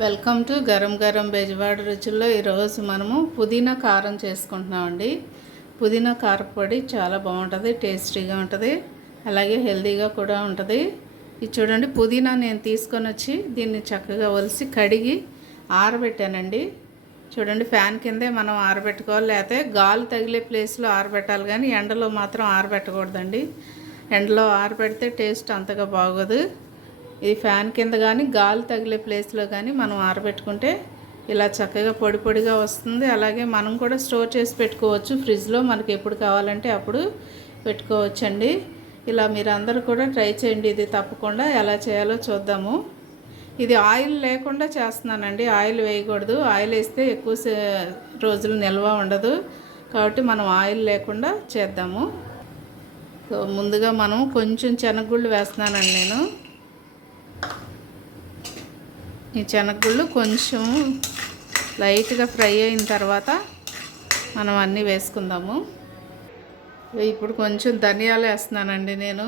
Welcome to garam garam Bezawada రుచుల్లో ఈరోజు మనము పుదీనా కారం చేసుకుంటున్నామండి. పుదీనా కారపొడి చాలా బాగుంటుంది, టేస్టీగా ఉంటుంది, అలాగే హెల్తీగా కూడా ఉంటుంది. ఇది చూడండి, పుదీనా నేను తీసుకొని వచ్చి దీన్ని చక్కగా ఒలిసి కడిగి ఆరబెట్టానండి. చూడండి, ఫ్యాన్ కిందే మనం ఆరబెట్టుకోవాలి, లేకపోతే గాలి తగిలే ప్లేస్లో ఆరబెట్టాలి, కానీ ఎండలో మాత్రం ఆరబెట్టకూడదండి. ఎండలో ఆరబెడితే టేస్ట్ అంతగా బాగోదు. ఇది ఫ్యాన్ కింద కానీ గాలి తగిలే ప్లేస్లో కానీ మనం ఆరబెట్టుకుంటే ఇలా చక్కగా పొడి పొడిగా వస్తుంది. అలాగే మనం కూడా స్టోర్ చేసి పెట్టుకోవచ్చు ఫ్రిడ్జ్లో, మనకి ఎప్పుడు కావాలంటే అప్పుడు పెట్టుకోవచ్చండి. ఇలా మీరు అందరూ కూడా ట్రై చేయండి, ఇది తప్పకుండా ఎలా చేయాలో చూద్దాము. ఇది ఆయిల్ లేకుండా చేస్తున్నానండి, ఆయిల్ వేయకూడదు. ఆయిల్ వేస్తే ఎక్కువ రోజులు నిల్వ ఉండదు, కాబట్టి మనం ఆయిల్ లేకుండా చేద్దాము. సో ముందుగా మనం కొంచెం శనగగుళ్ళు వేస్తున్నానండి నేను. ఈ శనగగుళ్ళు కొంచెం లైట్గా ఫ్రై అయిన తర్వాత మనం అన్నీ వేసుకుందాము. ఇప్పుడు కొంచెం ధనియాలు వేస్తున్నానండి నేను.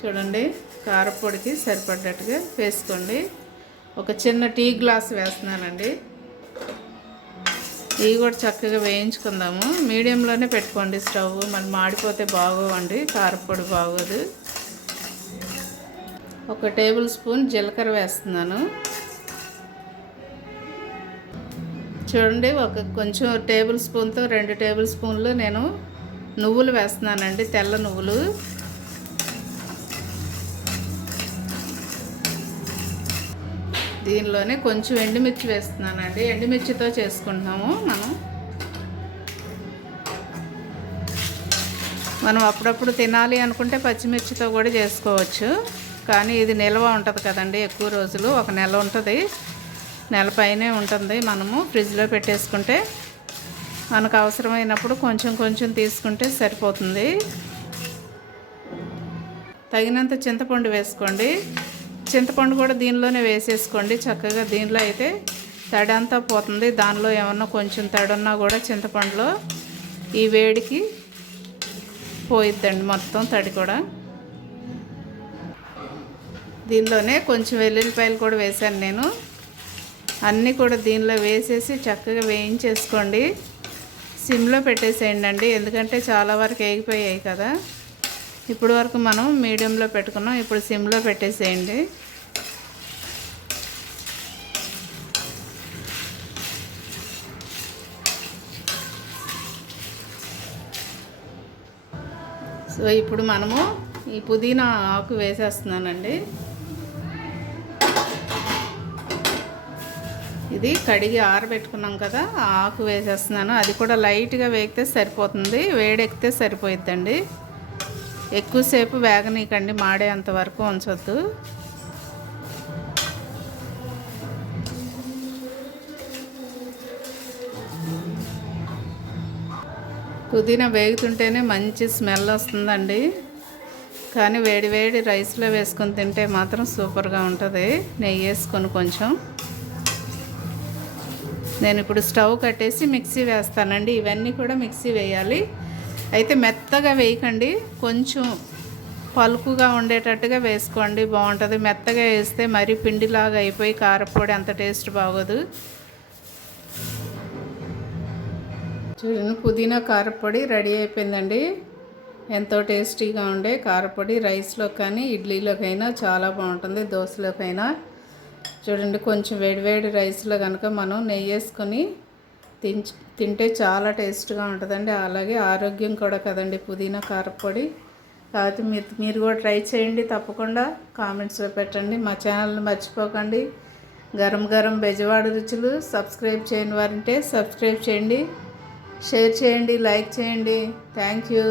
చూడండి, కారపొడికి సరిపడ్డట్టుగా వేసుకోండి. ఒక చిన్న టీ గ్లాస్ వేస్తున్నానండి. ఇవి కూడా చక్కగా వేయించుకుందాము. మీడియంలోనే పెట్టుకోండి స్టవ్, మరి మాడిపోతే బాగోవండి, కారపొడి బాగోదు. ఒక టేబుల్ స్పూన్ జీలకర్ర వేస్తున్నాను. చూడండి, కొంచెం టేబుల్ స్పూన్తో 2 టేబుల్ స్పూన్లు నేను నువ్వులు వేస్తున్నానండి, తెల్ల నువ్వులు. దీనిలోనే కొంచెం ఎండుమిర్చి వేస్తున్నానండి, ఎండుమిర్చితో చేసుకుంటున్నాము మనం అప్పుడప్పుడు తినాలి అనుకుంటే పచ్చిమిర్చితో కూడా చేసుకోవచ్చు, కానీ ఇది నిల్వ ఉంటుంది కదండి, ఎక్కువ రోజులు, 1 నెల ఉంటుంది, నెల పైనే ఉంటుంది. మనము ఫ్రిడ్జ్లో పెట్టేసుకుంటే మనకు అవసరమైనప్పుడు కొంచెం కొంచెం తీసుకుంటే సరిపోతుంది. తగినంత చింతపండు వేసుకోండి. చింతపండు కూడా దీనిలోనే వేసేసుకోండి చక్కగా. దీనిలో అయితే తడి అంతా పోతుంది, దానిలో ఏమన్నా కొంచెం తడున్నా కూడా చింతపండులో ఈ వేడికి పోయిద్దండి మొత్తం తడి కూడా. దీనిలోనే కొంచెం వెల్లుల్లిపాయలు కూడా వేశాను నేను. అన్నీ కూడా దీనిలో వేసేసి చక్కగా వేయించేసుకోండి. సిమ్లో పెట్టేసేయండి అండి, ఎందుకంటే చాలా వరకు వేగిపోయాయి కదా. ఇప్పుడు వరకు మనం మీడియంలో పెట్టుకున్నాం, ఇప్పుడు సిమ్లో పెట్టేసేయండి. సో ఇప్పుడు మనము ఈ పుదీనా ఆకు వేసేస్తున్నానండి. ఇది కడిగి ఆరబెట్టుకున్నాం కదా, ఆ ఆకు వేసేస్తున్నాను. అది కూడా లైట్గా వేగితే సరిపోతుంది, వేడెక్కితే సరిపోయిద్దండి. ఎక్కువసేపు వేగనీకండి, మాడే అంతవరకు ఉంచొద్దు. పుదీనా వేగుతుంటేనే మంచి స్మెల్ వస్తుందండి, కానీ వేడి వేడి రైస్లో వేసుకొని తింటే మాత్రం సూపర్గా ఉంటుంది. నెయ్యి వేసుకొని కొంచెం. నేను ఇప్పుడు స్టవ్ కట్టేసి మిక్సీ వేస్తానండి. ఇవన్నీ కూడా మిక్సీ వేయాలి, అయితే మెత్తగా వేయకండి, కొంచెం పలుకుగా ఉండేటట్టుగా వేసుకోండి, బాగుంటుంది. మెత్తగా వేస్తే మరీ పిండిలాగా అయిపోయి కారపొడి అంత టేస్ట్ బాగోదు. చూడండి, పుదీనా కారపొడి రెడీ అయిపోయిందండి. ఎంతో టేస్టీగా ఉండే కారపొడి రైస్లో కానీ ఇడ్లీలోకైనా చాలా బాగుంటుంది, దోశలోకైనా. చూడండి, కొంచెం వేడివేడి రైస్లో కనుక మనం నెయ్యి వేసుకొని తింటే చాలా టేస్ట్గా ఉంటుందండి, అలాగే ఆరోగ్యం కూడా కదండి పుదీనా కారపొడి. కాబట్టి మీరు కూడా ట్రై చేయండి, తప్పకుండా కామెంట్స్లో పెట్టండి. మా ఛానల్ని మర్చిపోకండి, గరం గరం బెజవాడ రుచులు. సబ్స్క్రైబ్ చేయని వారంటే సబ్స్క్రైబ్ చేయండి, షేర్ చేయండి, లైక్ చేయండి. Thank you.